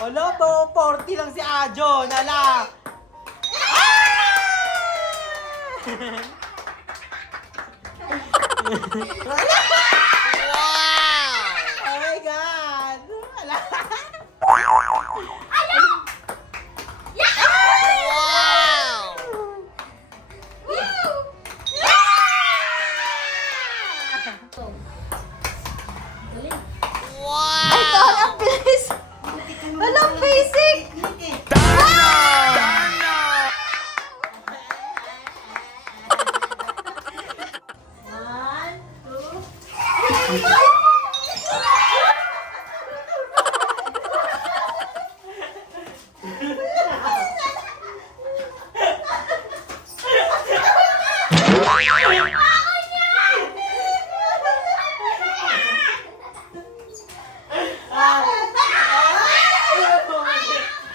Wala po, 40 lang si Ajo. Nala. Oh my God! Wala. Ay, Ton, ang bilis! Walang basic!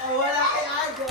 Oh, wala kay Ajo.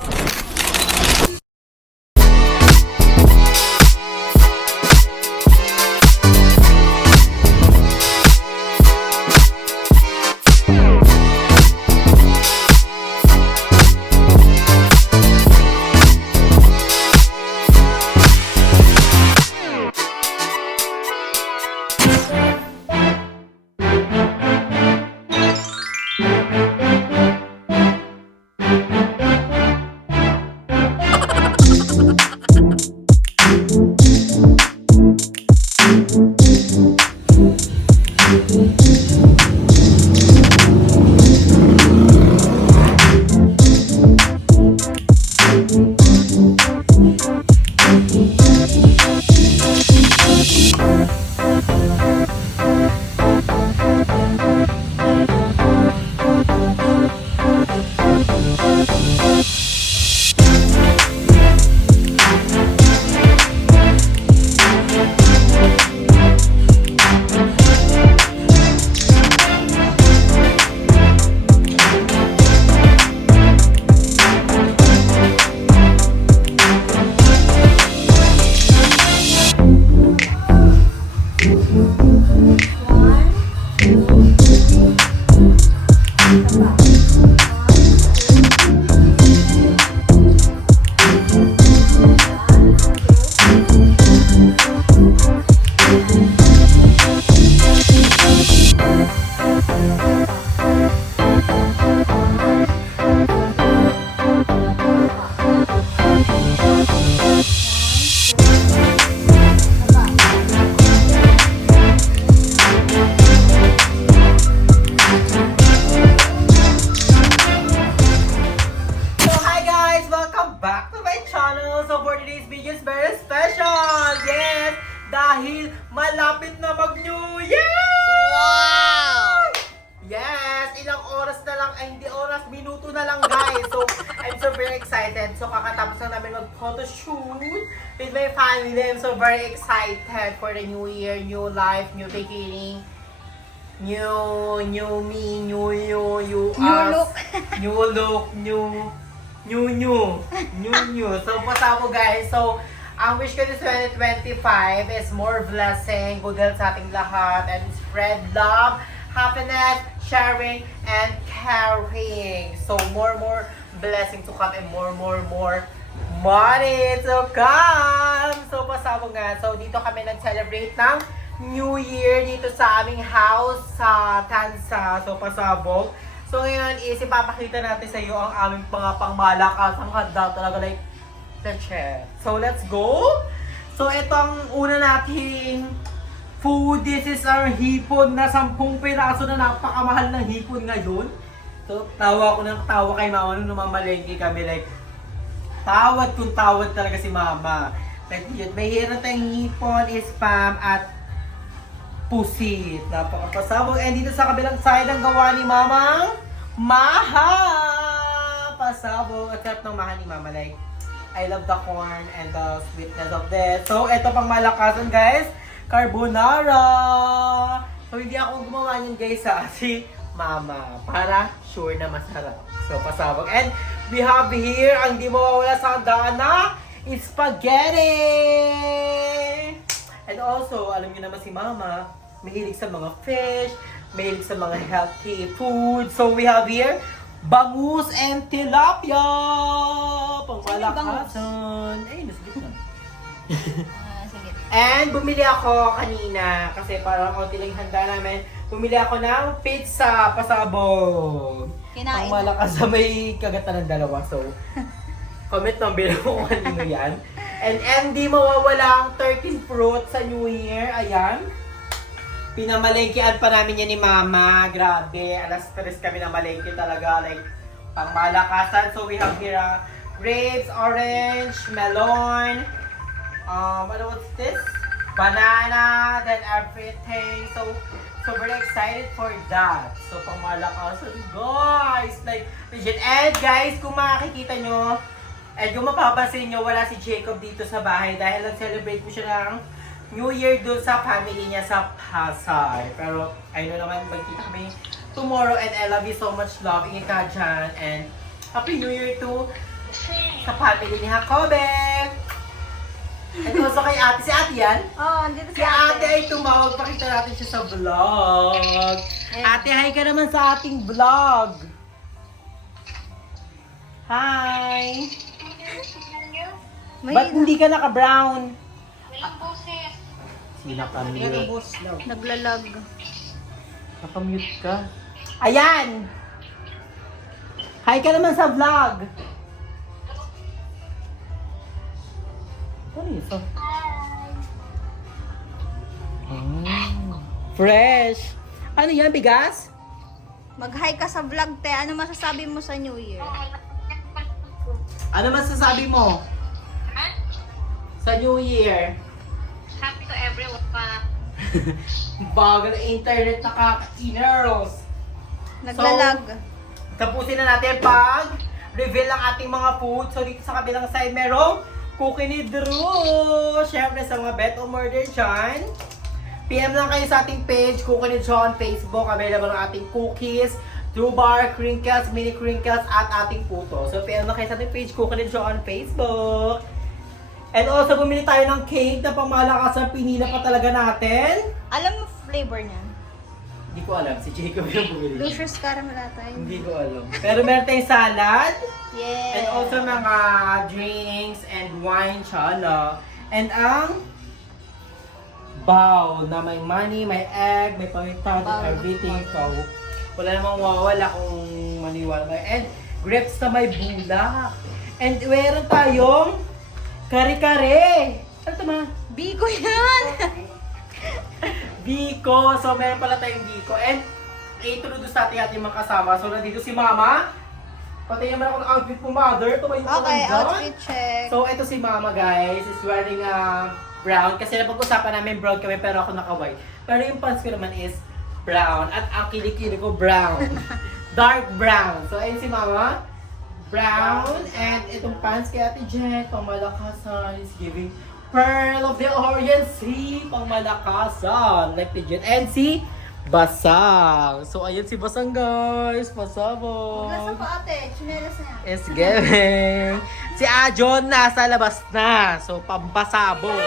So hi guys! Welcome back to my channel! So for today's video is very special! Yes! Dahil malapit na mag-New Year! Wow! Yes! Ilang oras na lang, ay hindi oras, minuto na lang guys! So I'm so very excited. So kakatapos lang namin mag-photoshoot with my family. I'm so very excited for the New Year, new life, new beginning. New me, new you, New us. look. New look, new. So, pasabo guys. So, ang wish ko this 2025 is more blessing, good health sa ating lahat, and spread love, happiness, sharing, and caring. So, more blessing to come and more money to come. So, pasabo nga. So, dito kami nag-celebrate ng New Year dito sa aming house sa Tansa. So, pasabog. So, ngayon is ipapakita natin sa iyo ang aming mga pangmalakasang handa talaga like the chef. So, let's go! So, ito ang una nating food. This is our hipon na 10 piraso na napakamahal ng hipon ngayon. So, tawa ko ng tawa kay mama nung namamalengke kami. Like, tawad kung tawad talaga si mama. Like, yun, may hira tayong hipon, spam, at pusit. Napakapasabog. And dito sa kabilang side ang gawa ni Mamang Maha. Pasabog. At sarap ng Maha ni Mama. Like, I love the corn and the sweetness of this. So, ito pang malakasan guys. Carbonara. So, hindi ako gumawa niyan guys ha. Si Mama. Para sure na masarap. So, pasabog. And we have here ang di mawawala sa handaan na spaghetti. And also, alam niyo naman si Mama, mahilig sa mga fish, mahilig sa mga healthy food. So we have here bangus and tilapia! bangus? Pangmalakasan. Eh, nasigit na. Sige. And bumili ako kanina kasi parang konti lang handa namin. Bumili ako ng pizza pasabog. Kinain. Pangmalakas sa may kagatan ng dalawa. So, comment ng bilang kung kanino yan. And di mawawala ang 13 fruit sa New Year. Ayan. Pinamalengkean pa namin yan ni Mama. Grabe. Alas 3 kami na malengke talaga. Like, pangmalakasan. So, we have here grapes, orange, melon. What's this? Banana, then everything. So very excited for that. So, pangmalakasan, guys. Like, legit. And guys, kung makikita nyo, and kung mapapansin nyo, wala si Jacob dito sa bahay dahil nag-celebrate mo siya ng New Year dun sa family niya sa Pasay. Pero, I know naman, magkita kami tomorrow and I love you so much, love. Ingat ka dyan. And Happy New Year to sa family ni Jacobe. And also kay ate. Si ate yan? Oh, andito Si ate ay tumawag. Pakita natin siya sa vlog. Ate, hi ka naman sa ating vlog. Hi! Ba't hindi ka naka-brown? Walang boses. Sige, naka-mute. Naglalag. Naka-mute ka. Ayan! Hi ka naman sa vlog. Ano yun? Fresh! Ano yan, bigas? Mag-hi ka sa vlog, te. Ano masasabi mo sa New Year? Ano masasabi mo sa New Year? Happy to everyone pa. Bago na internet nakaka-ineros. Naglalag. Tapusin na natin pag-reveal ng ating mga food. So dito sa kabilang side, merong cookie ni Drew. Siyempre sa mga bet o murder dyan. PM lang kayo sa ating page, Cookie ni Drew on Facebook. Available ang ating cookies, Drew Bar, crinkles, mini crinkles, at ating puto. So PM lang kayo sa ating page, Cookie ni Drew on Facebook. And also, bumili tayo ng cake na pangmalakasan. Pinila pa talaga natin. Alam mo flavor niya? Hindi ko alam. Si Jacob yung bumili. Lucious caramel ata yun. Hindi ko alam. Pero meron tayong salad. Yeah. And also mga drinks and wine, chala. And ang bowl na may money, may egg, may pamitad, Bowl of everything. So, wala namang mawawala kung maniwala kayo. And grapes na may bulak. And meron tayong kare-kare. Ano ito ma? Bigo yan! Biko. So, meron pala tayong biko. And, i-introduce natin ating mga kasama. So, nandito si Mama. Pati naman ako ng outfit mo, Mother. Tumayo ka Okay, lang dyan. outfit check. So, ito si Mama, guys. Is wearing brown. Kasi napag-usapan namin brown kami, pero ako naka-white. Pero yung pants ko naman is brown. At ang kilikili ko, brown. Dark brown. So, ayun si Mama. Brown. And itong pants kay Ate Jet, pangmalakasan, is giving Pearl of the Orient Sea, pangmalakasan. Like the Jet. And si Basang. So, ayun si Basang, guys. Pasabog. Nasa pa ate, chinelas na yan. Is giving. Si Ajon nasa labas na. So, pampasabog.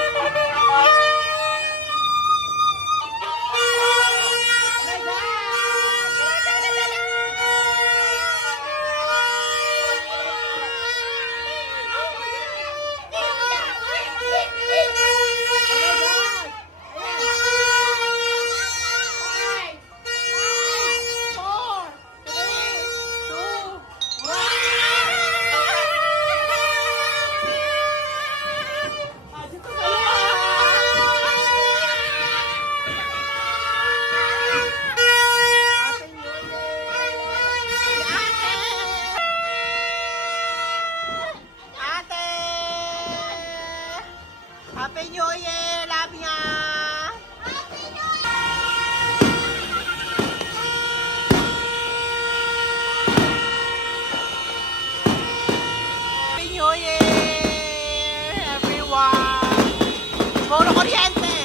Happy New Year! Love ya! Happy New Year! Everyone! Puro kuryente!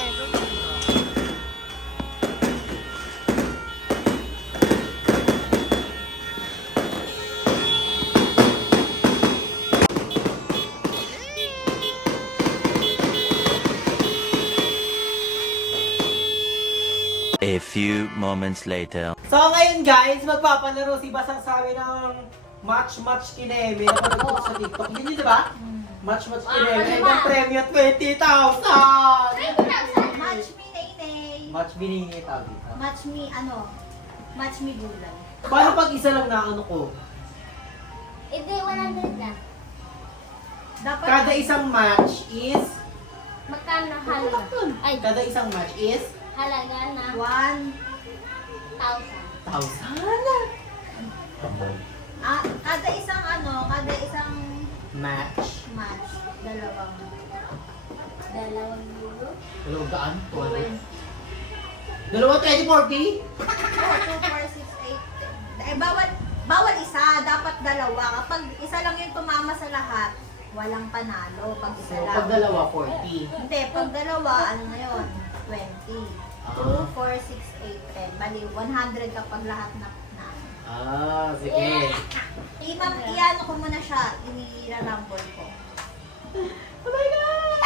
A few moments later. So ngayon guys, magpapalaro si Basang sa amin ng match kineme. Napanood ko sa TikTok. Hindi di ba? Match kineme. Ang premyo 20,000! Match me, Nay. Match biningi tawag dito. Match me, match me gulay. Paano pag isa lang na ano ko? Hindi, 100 lang. Dapat, Kada isang match is... Magkano halaga? Ay, Kada isang match is... halaga na 1,000. 1,000? Kada isang Match. match, dalawang euro. Dalawang daan? 20, 40? Oh, 2, 4, 6, 8. Eh, bawal isa, dapat dalawa. Kapag isa lang yung tumama sa lahat, walang panalo. Pag So, isa lang. pag dalawa, 40. Hindi, pag dalawa, ano na yun? 20. 2, 4, 6, 8, 10. Bali, 100 kapag lahat na. Sige. Iano ko muna siya, inirarambol ko. Oh my God!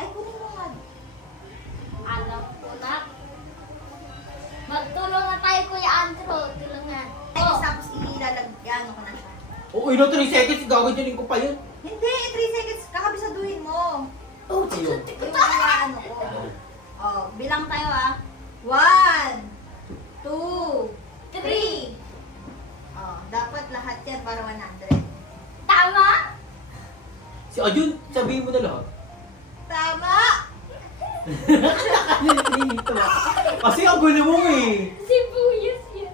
Ay, kunin mo nga. alam ko na. Magtulong na tayo, Kuya Andrew. Tulungan. Ay, tapos ilalagyan ko na siya. Oo, 3 seconds. Gagawin ko pa yun. Hindi, 3 seconds, kakabisaduhin mo. Oh, ayun. Yung ano ko. Oh, bilang tayo ah. 1, 2, 3. Oh, dapat lahat yan para 100. Tama? Si Ajun, sabihin mo na lahat. Tama! Nito ba? Kasi ang gulo mo eh. Sibuyas yan.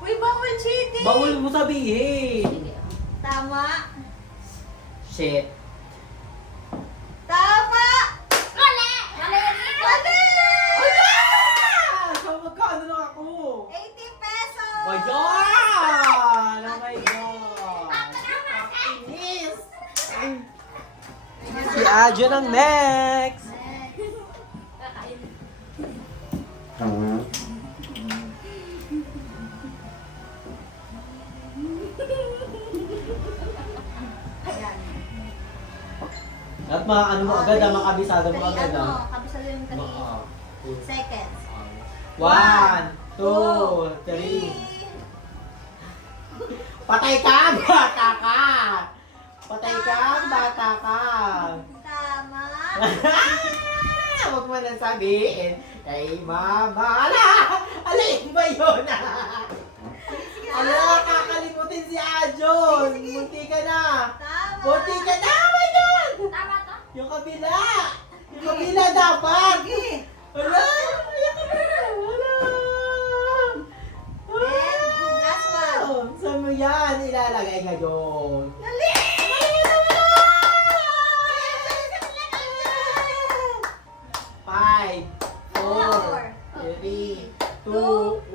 Uy, bawal cheating! Bawal mo sabihin. Tama! Shit. Tama! Mali! Mali! Mali! So, magkano na ako? 80 pesos! Bayan! Oh my God! Yes! Si Ajun ang next! Ayan. At ano mo agad, makabisado mo agad. Kabisado yung 3 seconds. 1, 2, 3. Patay ka, bata ka! Patay ka, bata ka! Tama! Huwag mo nang sabihin kay mama. Alin ba yun? Kakalimutin si Ajon! Munti ka na! Tama! Munti ka na! Oh my God! Tama to? Yung kabila! Yung kabila dapat! Sige! Wala! Wala! Last one. Saan mo yan ilalagay ngayon? Dali! 5, 4, 3, 2, 1.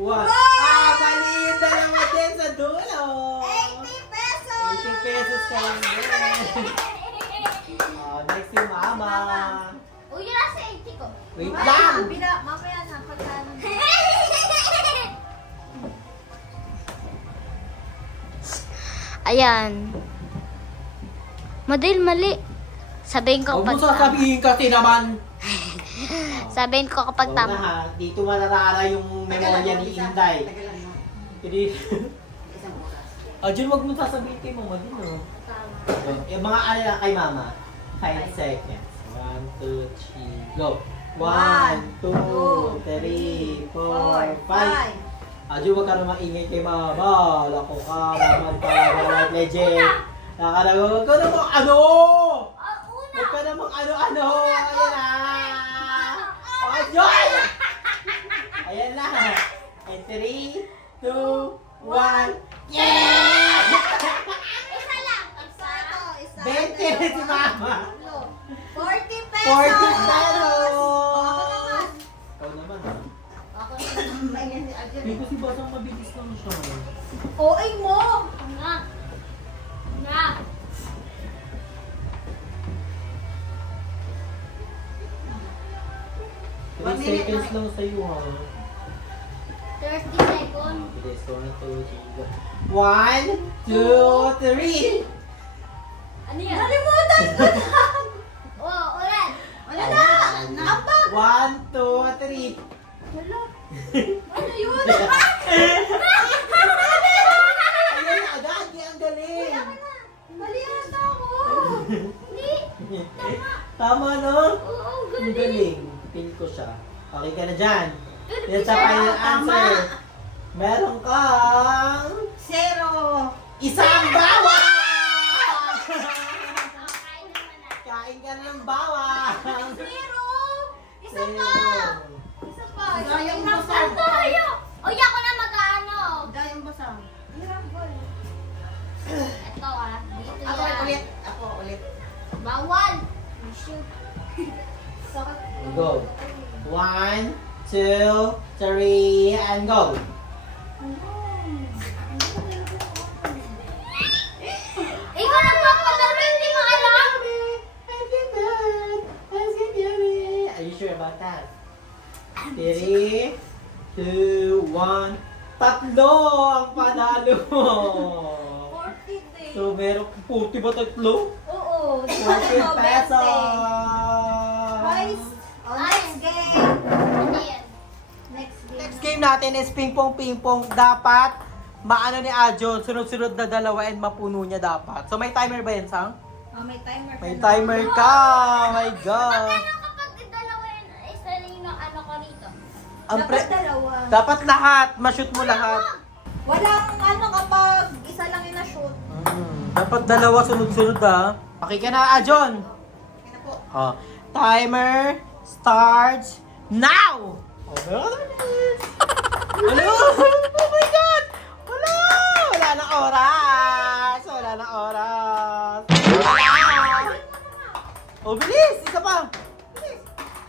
Mali yung dalawa din sa dulo. 80 pesos! 80 pesos ka lang din. Next si Mama. Uy, yun nasa 80 ko. Wait Mamaya lang. na, mamaya na, pagkano. Ayan. Mali. Sabihin ko Huwag mo kapag sasabihin kasi naman. Sabihin ko kapag Huwag na tama. ha. Dito malarara yung memorya ni Inday. Hindi. Jun, huwag mo sasabihin kay Mama din, no? Yung mga ano lang kay Mama. 5 seconds. 1, 2, 3, go. 1, 2, 3, 4, 5. Jun, huwag ka na maingay kay Mama. Lako ka naman para legend. Huwag ka namang ano! Huwag ka namang ano-ano! Ayan na! Jun! Ayan na! And 3, 2, 1, yeah! Isa lang. Isa. 20 si Mama! 40 pesos! 40 pesos! Ako naman. Ikaw naman, ha? Ako naman. Ayan si Adjan. Hindi kasi basang mabilis lang siya. OA mo! Na. 3 seconds lang sa'yo, ha? 30 seconds. Bilis ko na to, Chiga. 1, 2, 3! Ano yan? Nalimutan ko na! Oh, ulan. Wala na! Ambag! 1, 2, 3! Wala. Ano yun? Ayun, agad. Di ang galing. Mali ata ako. Hindi. Tama, no? Oo, Ang galing. galing. Pin ko siya. Okay ka na dyan. Good Yan sa picture. final Tama. answer. Meron kang... 0. Isang bawang! Okay naman na. Kain ka ng bawang! 0. Isa Zero. pa. Isa pa. Gayang Isang basag. Tayo. O, yan ko na mag-ano. Gayang basag. Hirambol. Ito ah. Dito Ako yan. ulit. Ako ulit. Bawal. Shoot. Sakit. Go. 1, 2, 3, and go! Ikaw nagpapalaro, hindi mo alam. Are you sure about that? 3, 2, 1. Tatlo ang panalo! 40 day. So, meron 40 ba tatlo? Oo. 40 pesos! Guys, next game. Ano yan? Next game. Next game natin is ping-pong. Dapat maano ni Ajon, sunod-sunod na dalawa and mapuno niya dapat. So, may timer ba yan, Sang? Oh, may timer. May ka na. timer ka! Oh my God! Ano kapag dalawa yan, isa lang yung ano ko rito? Ang Dapat dalawa. dapat lahat, ma-shoot mo lahat. Walang ano kapag isa lang yung na-shoot. Dapat dalawa sunod-sunod ah. Okay ka na, Ajon. Okay na po. Oh, timer starts now! Oh, Hello! Oh my God! Wala! Wala na oras! Wala na oras! Wala! Oh, bilis! Isa pa!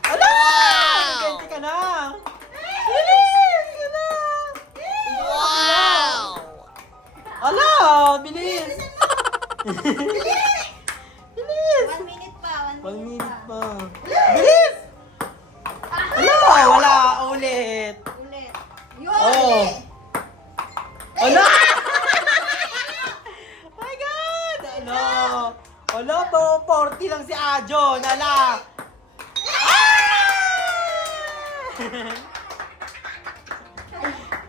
Ala! Ganti ka na! Bilis! Isa na! Wow! Ala! Bilis! Bilis! 1 minute pa. 1 minute pa. Bilis! Ala! Wala! Ulit! Ulit. Yun! Oh. ulit. Ala! Oh my God! Ala! Ala po, 40 lang si Ajon. Ala!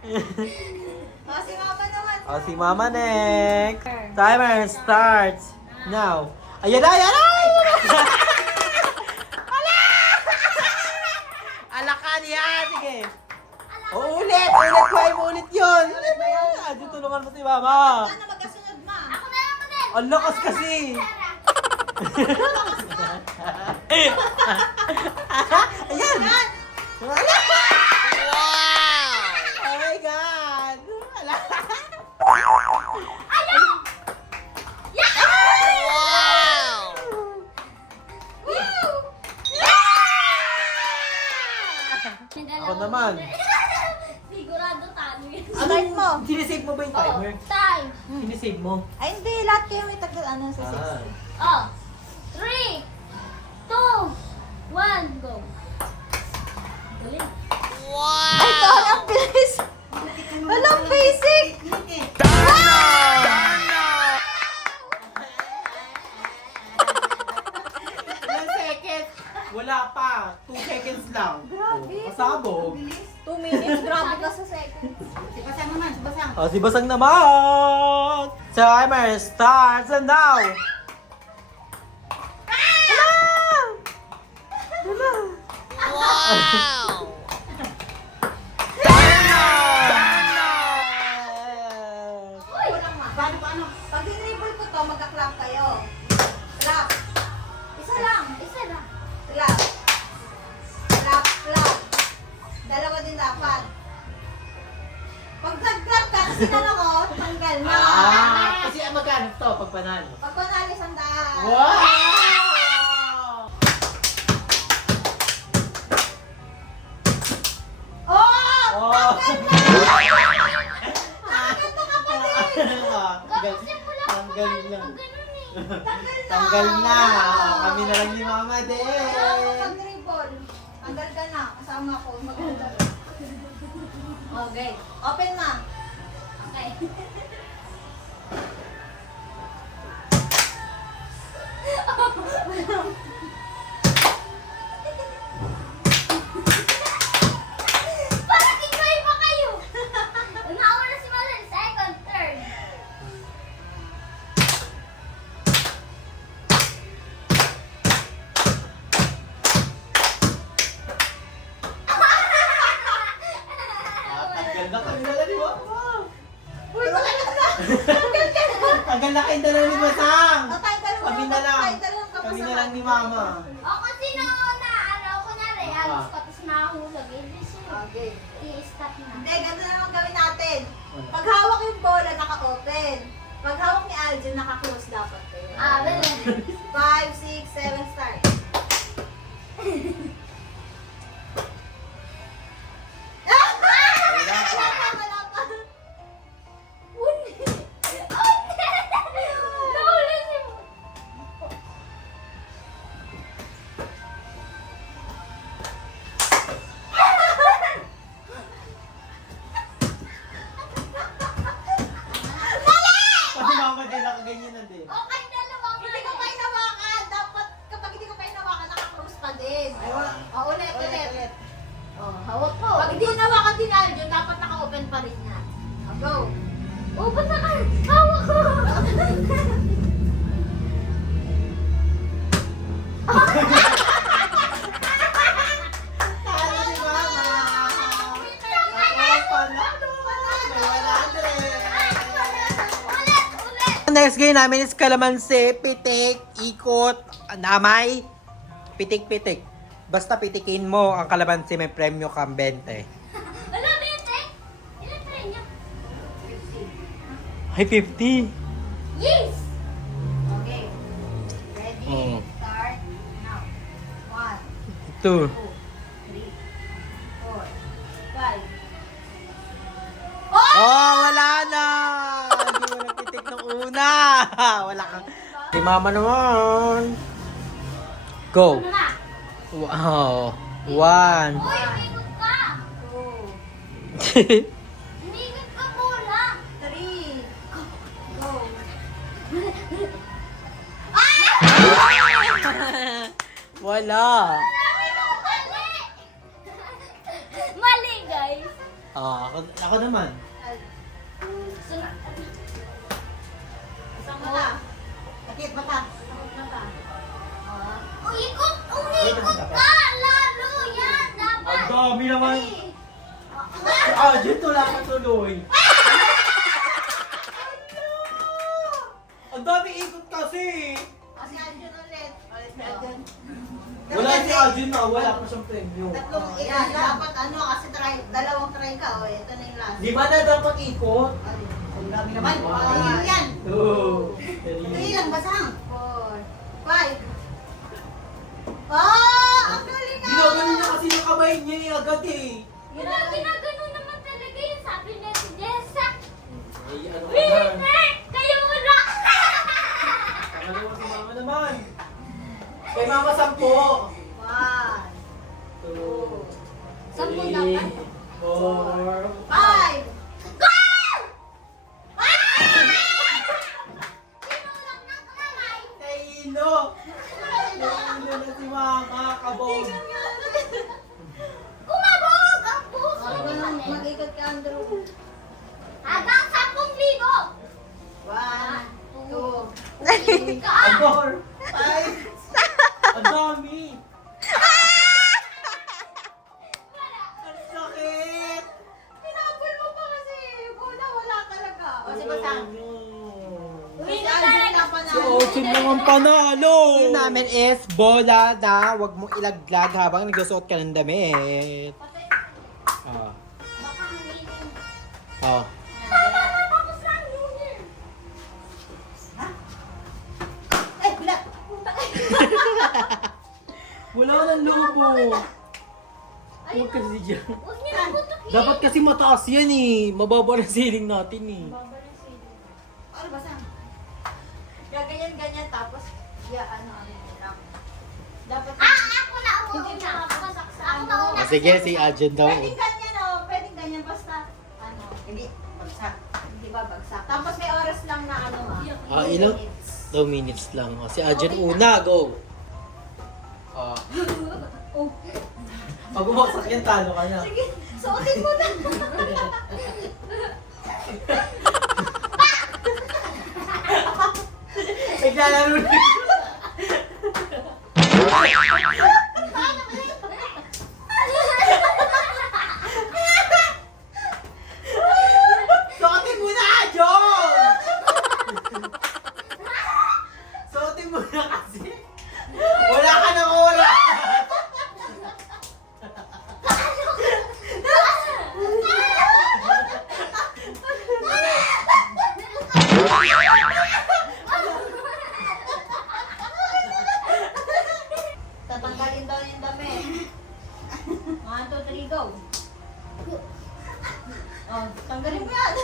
Oh, si Mama naman. Oh, si Mama next. Timer starts now. Ayan na, ayan na! Ala! Alakan yan! Sige. Oh, ulit! Try mo ulit yun! Ajon, tulungan mo si Mama. Ano magkasunod, Ma? Ako na lang ulit. Ang lakas kasi! Ayan! Wala! Oh my God! Wala! Ako naman. Sigurado talo yan. Start mo. Sinisave mo ba yung timer? Time. Sinisave mo? Ay, hindi. Lahat kayo may tagal ano sa 6. Oh. 3, 2, 1, go. Galing. Ay, ito. Ang bilis. Walang basic. Ilang seconds? Wala pa. 2 seconds lang. Grabe. Pasabog. 2 minutes. Grabe ka sa seconds. Si Basang naman. Si Basang. Oh, si Basang naman! Timer starts now! Paano? Pag dinribble ko to, magka-clap kayo. Clap. Isa lang. Isa na. Clap. Clap, clap. Dalawa din dapat. Pag nag-clap ka, kasi ko, tanggal na. Kasi magkano to pag panalo? Pag panalo, 100. Wow! Oh! Oh! Tanggal na kapatid! Gapusin mo lang. Tanggal lang. Ganun eh. Tanggal na! Tanggal na! Kami na lang ni Mama din! Pag dribble, tanggal ka na. Kasama ko. Maganda. Okay. Open na. Okay. Ganda kami na lang, di ba? Uy, wala na. Ang ganda kayo dala ni Basang. O, tayong dalawa. Kami na lang. Tayong dalawang Kami kapos na naman. lang ni Mama. O kasi na ano ko na rin. Alas ko tapos nahulog. Hindi siya. Okay. I-stop na. Hindi, ganito naman gawin natin. Pag hawak yung bola, naka-open. Pag hawak ni Aljon, naka-close dapat kayo. Ah, well. 5, 6, 7, start. Wala pa. Wala pa. Nahulog si mo. Kasi Mama din ako ganyan na din. Okay, dalawa mo. Hindi ko pa inawakan. Dapat, kapag hindi ko pa inawakan, naka-close pa din. O, ulit. O, hawak ko. Pag hindi inawakan din Aljon, dapat naka-open pa rin yan. O, go. Oh, ba't naka? Hawak ko. Talo si Mama. Ako panalo. May 100. Next game namin is kalamansi, pitik, ikot, namay, pitik-pitik. Basta pitikin mo ang kalamansi, may premyo kang 20. Wala, bente. Ilan pa rin niya? Ay, 50. Yes! Okay. Ready? Mm. Start now. 1, 2, 2. 3, 4, 5. Oh, wala na! Hindi mo napitik nung una. Wala kang... Si Mama naman. Go. Ano na? Wow. 1. Uy, umikot ka! 2, Umikot ka muna! 3, go. Wala. Mali! Mali, guys! Ako naman. Sunod. Isang mata. Sakit mata. Umikot ka! Lalo yan! Dapat! dami naman. Dito lang ka tuloy. Ang dami ikot kasi. Kasi Aljon ulit. Ulit si Aljon. Wala si Alvin na, wala pa siyang premyo. Tatlong yan. Dapat ano, kasi dalawang try ka. O, ito na yung last. Di ba na dapat ikot? Ang dami naman. One. Yan. 2, 3 3. lang, basang. 4, 5. Oh, ang galing na. Ginagaling niya kasi yung kamay niya eh, agad eh. Ginagano naman talaga yun, sabi na si Jessa. Ay, ano ka Winner! na? Kayo wala! Kamalawa si Mama naman. Kay Mama 10. 1, 2, 10 3, dapat. 4. 5. Sinulak ng kamay! Nailo! Nailo na si Mama, kabog. Kumabog ang puso Oh, ni Manel. mag-ikot ka, Andrew. Hanggang 10,000! 1, 2, Umikot ka! Agor! 5. Ang dami! Ang sakit! Pinapal mo pa kasi. Una, wala talaga. O, si Basang. Uwi Si na Aljon talaga. na pa na. Si Ochim naman panalo! Yung namin is bola na wag mong ilaglag habang nagsusuot ka ng damit. Ah. Baka hanginin. Oh. Tapos lang yun eh. Ay, bilat. Wala nang lobo. Huwag kasi dyan. Huwag niyo nang putukin. Dapat kasi mataas yan eh. Mababa na ceiling natin eh. Ano, Basang? Gaganyan-ganyan tapos, ano lang. Dapat, Ako na hindi una. nakakasak sa Ako na una. Sige, si Arjen daw. Pwedeng ganyan pwedeng ganyan basta, hindi, bagsak. Hindi ba bagsak? Tapos may oras lang na Ah, ilang? 2 minutes lang. O, si Arjen una, go! Ah. Pag umaksak yan, talo ka na. Sige, suotin mo na. Naglalaro na. Oh, tanggalin mo yan.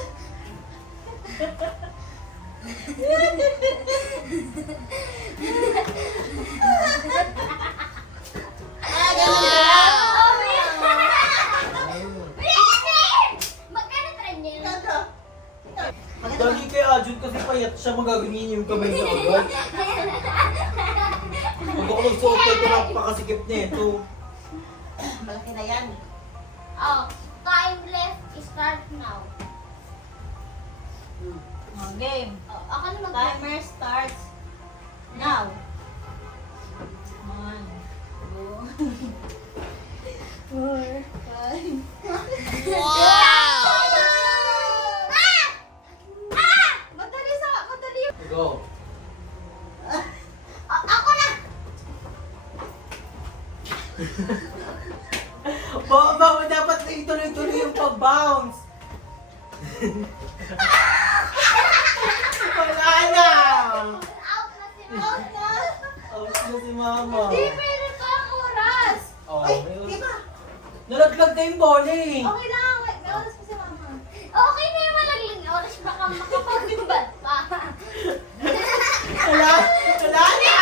Magkano trend yun? Dali kay Ajun kasi payat siya, magaganyan yung kamay niya agad. Pag ako nagsuot ito, napakasikip nito. Malaki na yan. Oh, time left. Start now. Oh, game. Oh, ako na mag- Timer starts now. 1, 2, 4, 5. Madali sa, madali. Go. Ako na! Baka dapat na ituloy-tuloy yung pag-bounce. Wala na! Out na si Out na. Out na si Mama. Hindi, meron pa ang oras. Oh, Ay, may- di ba? Nalaglag na yung bola eh. Okay lang. May oras pa si mama. Okay na yung malagling oras. Baka makapagbibat pa. Wala! Wala na!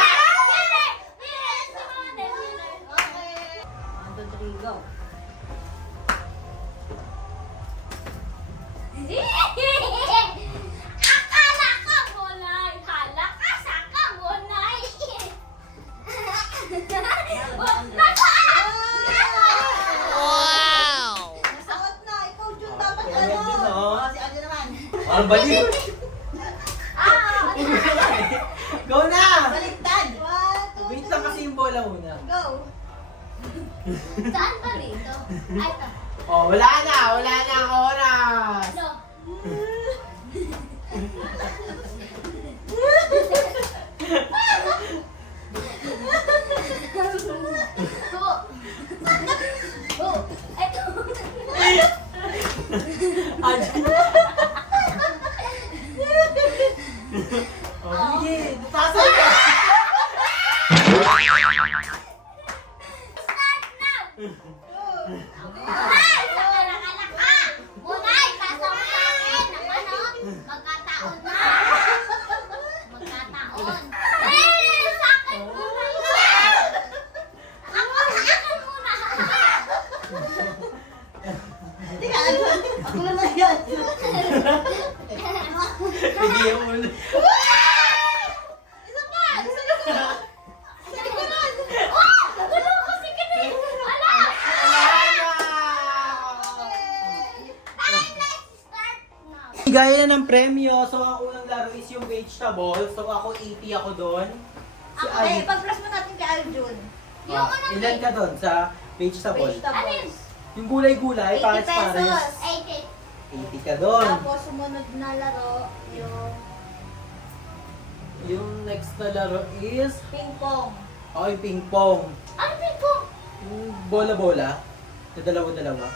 Okay. 1, 2, 3, go. Akala ka mulay, kalakas ka mulay. Nasawat na. Ikaw, Jun, dapat Ayan ano? din, oh. Oh, si Ate naman. Parang baliw. Go na! Baliktad. 1, 2, Wait lang kasi yung bola muna. go. Saan ba rito? Ay, ito. Oh, wala na! Wala na ang oras! No. Go. Go. Ito. Ajun. Oh, sige. Tasan ka! Start now. Ay, sakala ka. Munay, pasok sa akin. Ang ano? Magkataon na. Magkataon. Eh, sa akin muna yan. Ako muna. Hindi ka, Jun. Ako naman yan. Sige yung ulo. Isa pa. Isa na. Sa likuran. Oh, wala kasi kini. Ala. Wala na! Time, let's start now. Gaya na ng premyo. So, ang unang laro is yung vegetable. So, ako 80 ako doon. Si Ay, Ali. pag-press mo natin kay Aljun. Yung unang Ilan ka doon sa vegetable? Alin? Vegetables. Yung gulay-gulay, 80 pares-pares. pesos. 80. 80 ka doon. Tapos, sumunod na laro, yung Yung next na laro is, ping-pong. oh, yung ping-pong. Ano po? Yung bola-bola. Na dalawa-dalawa.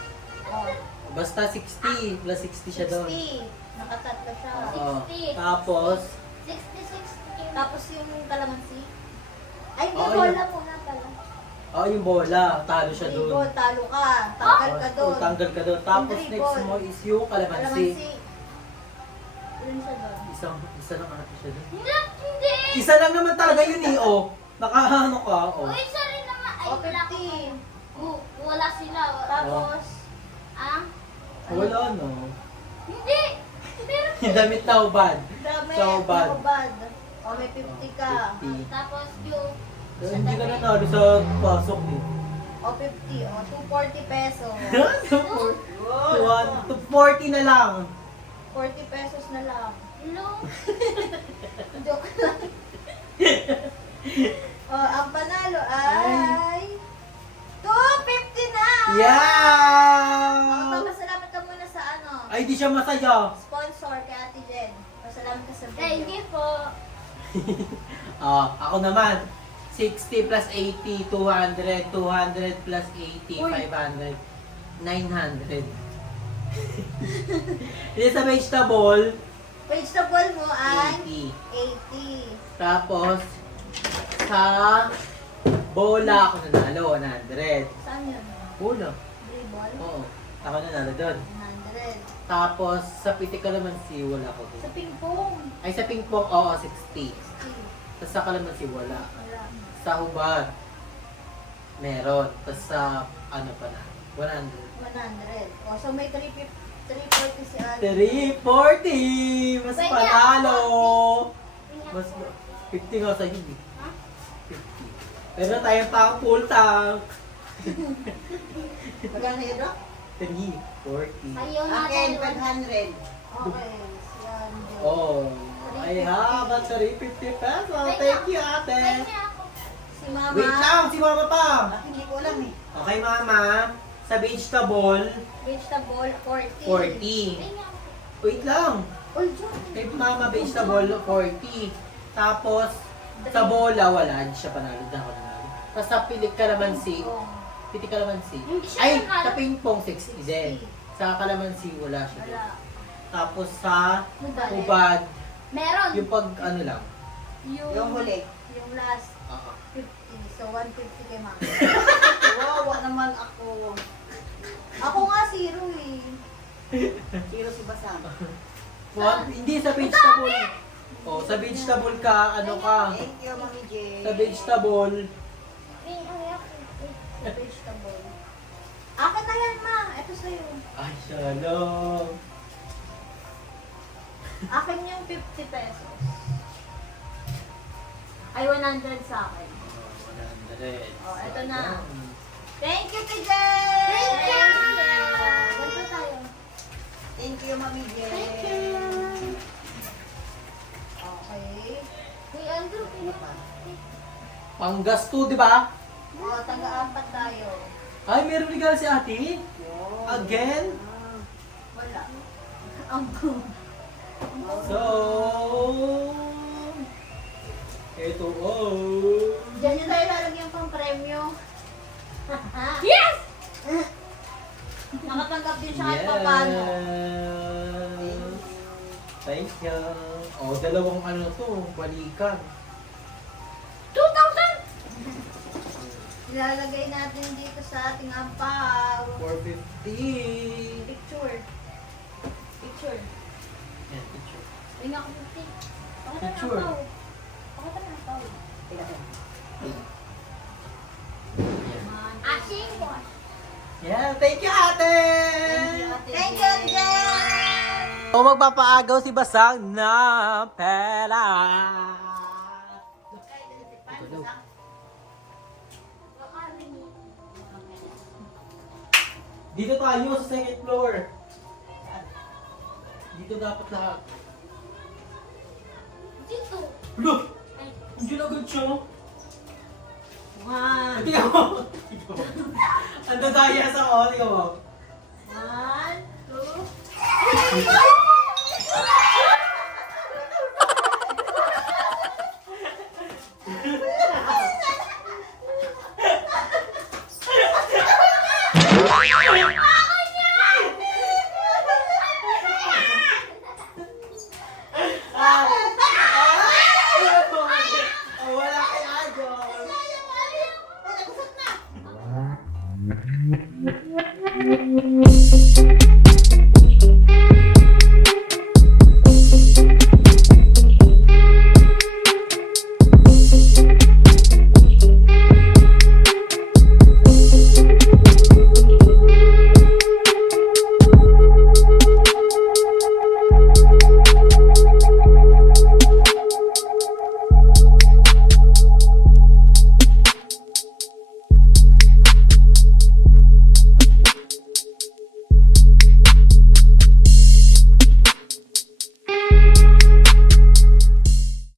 Oh, Basta 60. Plus 60 siya doon. 60. Nakatatlo siya. Oo. 60. Tapos, 66. Tapos yung kalamansi. Ay, may Oh, bola yun. muna pala. oh, yung bola. Talo siya May doon. ball, talo ka. Tanggal ka Oh, doon. tanggal ka doon. Tapos Yung next dribble. mo is yung kalamansi. Kalamansi. Yun siya doon. Isa lang ate siya doon. Hindi. Isa lang naman talaga yun eh, oh. Nakaano ka, oh. O, isa rin naman. Ay, O, wala ko. 50. Wala sila. Tapos, Ah? Wala, no. Hindi. Pero, Yung damit na ubad. dami. Saubad. Saubad. O, may 50 ka. 50. tapos yung... Hindi ka nanalo sa pasok eh. O, 50. O, 240 pesos. 40 na lang. 40 pesos na lang. No. Joke lang. O, ang panalo ay 250 na! O, Yeah! papasalamat ka muna sa ano, Ay, di siya masaya. sponsor kay Ate Jen. Pasalamat ka sa Thank video. you po. Ako naman. 60 plus 80, 200. 200 plus 80, Uy. 500. 900. Hindi sa vegetable, Vegetable mo ay 80. 80. Tapos, sa bola ako nanalo, 100. Saan yun? Bola? Dribble? Oo. Ako nanalo doon. 100. Tapos sa Pitik Calamansi, wala ko Sa din. pingpong. Ay, sa Pingpong, oo, 60. Tapos sa Calamansi, wala. Wala. Sa Hubad, meron. Tapos sa, ano pa na, 100. 100. O, so may 340 si Ate. 340! Mas Pwede panalo! Tingnan Mas, ko. 50 nga sa hindi. Ha? 50. Meron tayong pang full tank. Magkano yun, Doc? 340. Ayaw na Akin, tayo. 500. Okay, si Anjo. Oh, I have a 350 pesos. Thank you, ate. Pwede ako. Si Mama. Wait lang, si mama pa. Hindi ko alam eh. Okay, mama. Sa vegetable, Vegetable, 40. 40. Pwede ako. Wait lang. Uy, John. Kay mama, vegetable, 40. Tapos, sa bola, wala. Hindi siya panalo. Diyan ako nanalo. Tapos sa pilik kalamansi, pitik kalamansi. Hindi siya Ay, nanalo. sa ping-pong, 60 din. Sa kalamansi, wala siya din. Wala. Tapos sa Mudali. ubad, Meron. yung pag ano lang. Yung huli. Yung last, Oo. 50. So, 150 kay Mama. Wawa naman ako. Ako nga, zero eh. Zero si Basang. Hindi sa vegetable. Oh, sa vegetable ka, ano ka? Thank you, Mami J. Sa vegetable, Sa vegetable. Akin na yan, Ma. Ito sa'yo. ay, shalom. Akin yung 50 pesos. Ay, 100 sa akin. 100. Oh, eto na. Sayang. Thank you, TJ! Thank you! Ganito tayo. Thank you, Mami J. Thank you. Okay. Uy, Andrew, Panggasto, di ba? O, taga-apat tayo. Ay, meron regalo si ate? Again? Wala. So, ito, oh. Diyan yung tayo lalagyan pang premyo. Yes! Nakatanggap din siya kahit papano. Yes. Thank you. Oh, dalawang ano to, balikan. 2,000! Ilalagay natin dito sa ating ampaw. 450. Picture. Picture. Yan, picture. Uy, nga 50. Pakita na Picture. ako. Pakita na ako. Asing ko. Yeah, thank you, ate! Thank you, Jen! O magpapaagaw si Basang na pera. Dito tayo sa second floor. Dito dapat lahat. Dito. Look! Hindi na good siya. One. Tingnan mo. Ang dadaya sa ako. Tingnan mo. 1, Oh, wala kay Adol.